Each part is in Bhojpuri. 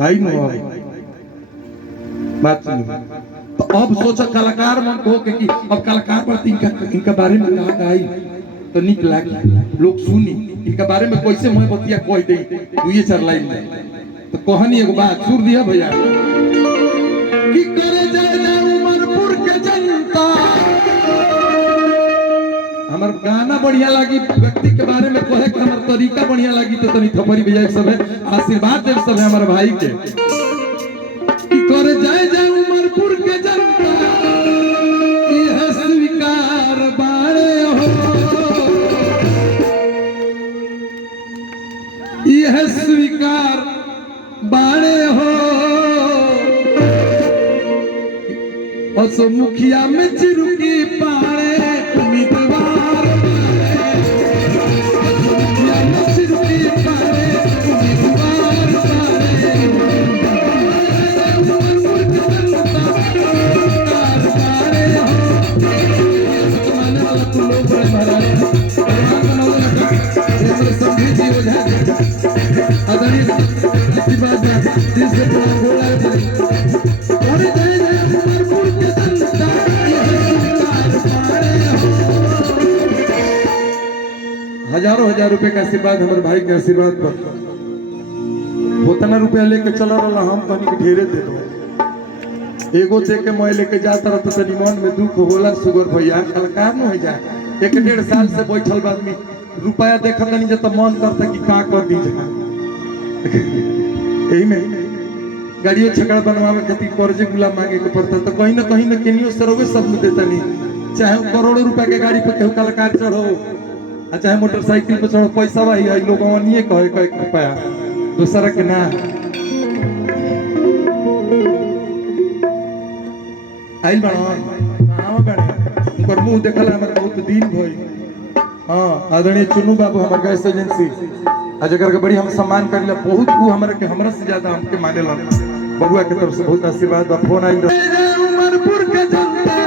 भाई नो बात सुनो। तो अब सोचा कलाकार मन को कि अब कलाकार पर इनका बारे में कहा गाई तो निक लागी लोग सुनी इनका बारे में कैसे मैं बतिया कह दे दुई चार लाइन में। तो कहानी एगो बात सुर दिया भैया कि करे जाए उमरपुर के जनता हमार गाना बढ़िया लगी व्यक्ति के बारे में कहे के हमार तरीका बढ़िया लगी तो तनी थपड़ी बजाए सब है आशीर्वाद दे सब है हमारे भाई के कि करे जाए उमरपुर के जनता यह स्वीकार बारे हो यह स्वीकार बारे हो असो मुखिया में चिरुकी पारे उम्मीदवार मुखिया में चिरुकी पारे उम्मीदवार हजारों हजार रुपए का आशीर्वाद हमारे भाई के आशीर्वाद पर उतना रुपया लेके चला रहा हम कहीं ढेरे दे दो एगो चेक के मैं लेके जाता रहता तनी मन में दुख होला सुगर भैया कलाकार न हो जाए 1.5 साल से बैठल आदमी रुपया देखत नहीं जब मन करता कि का कर दी यही में गाड़ियों छकड़ा बनवावे खातिर कर्जे गुलाम मांगे के पड़ता तो कहीं न केनियो सरोगे सब देता नहीं चाहे करोड़ों रुपया के गाड़ी पे केहू कलाकार चढ़ो चाहे मोटरसाइकिल पे चढ़ो पैसा वही है लोग नहीं कहे रुपया दूसरा के ना आइल बड़ा मुंह देखल हमारे बहुत दिन भई हाँ आदरणीय चुनू बाबू हमारे गैस एजेंसी आज के बड़ी हम सम्मान करेला बहुत वो हमारे के हमरा से ज्यादा हमके माने ला बबुआ के तरफ से बहुत आशीर्वाद बा फोन आई उमरपुर के जनता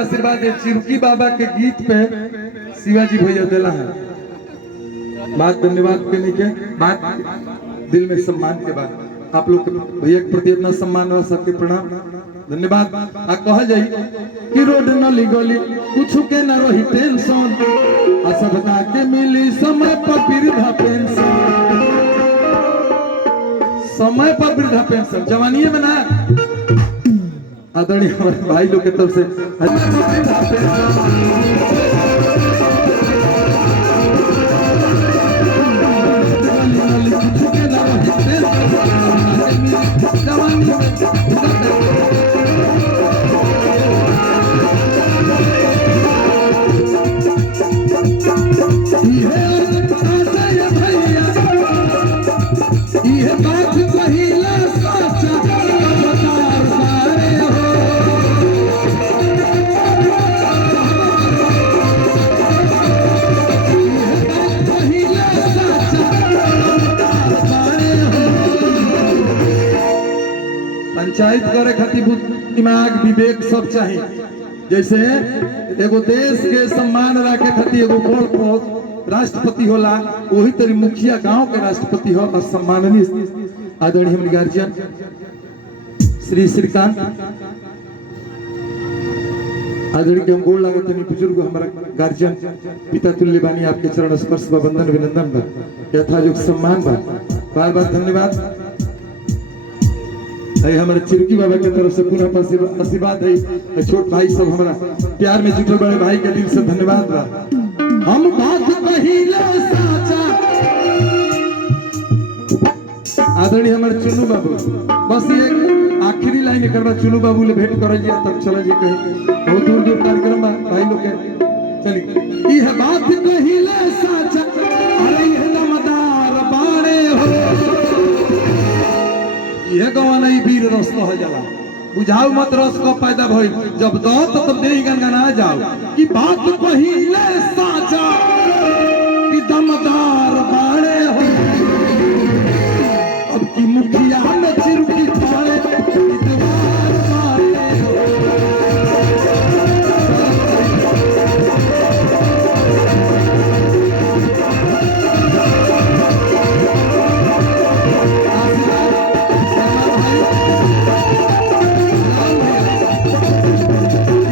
आशीर्वाद चिरुकी बाबा के गीत पे शिवाजी भैया दिला है बात धन्यवाद करने के बात दिल में सम्मान के बाद आप लोग भैया के प्रति इतना सम्मान और सबके प्रणाम धन्यवाद आ कह जाई कि रोड नली गली कुछ के ना रही टेंशन आ सबका के मिली समय पर वृद्धा पेंशन समय पर वृद्धा पेंशन जवानी में ना आदरणीय हमारे भाई लोग के तरफ से पंचायत करे खातिर दिमाग विवेक सब चाहिए जैसे एगो देश के सम्मान रखे खातिर एगो बड़ पद राष्ट्रपति होला वही तरी मुखिया गांव के राष्ट्रपति हो और सम्माननीय आदरणीय हमारे गार्जियन श्री श्रीकांत आदरणीय के हम गोड़ लागत नहीं बुजुर्ग हमारा गार्जियन पिता तुल्य बानी आपके चरण स्पर्श बा वंदन अभिनंदन बा यथायोग्य सम्मान बा बार बार धन्यवाद। हमारे चिरकी बाबा के तरफ से पुनः आशीर्वाद है। छोट भाई सब हमारा प्यार में जुटल बड़े भाई के दिल से धन्यवाद बा। हम बात कहिले साचा आदरणीय हमारे चुनू बाबू बस ये आखिरी लाइन करवा चुनू बाबू ले भेंट कर लिया तब चला जी कहीं बहुत दूर दूर कार्यक्रम भाई लोग के चलिए यह बात कहिले साचा अरे ये दमदार बाड़े हो यह गवा नहीं वीर रस कह जाला बुझाओ मत रस को पैदा भइल जब दो तो तब देही गनगना जाओ कि बात कहिले साचा कि दमदार बाड़े हो अब की मुखिया में चिरुकी पाए इतवार पाए हो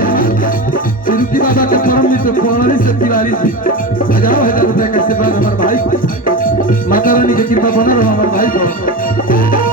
चिरुकी बाबा के परम से फोड़ी से तिवारी से 1000 रुपया के आशीर्वाद हमारे भाई को माता रानी की कृपा बना रहो हमारे भाई को।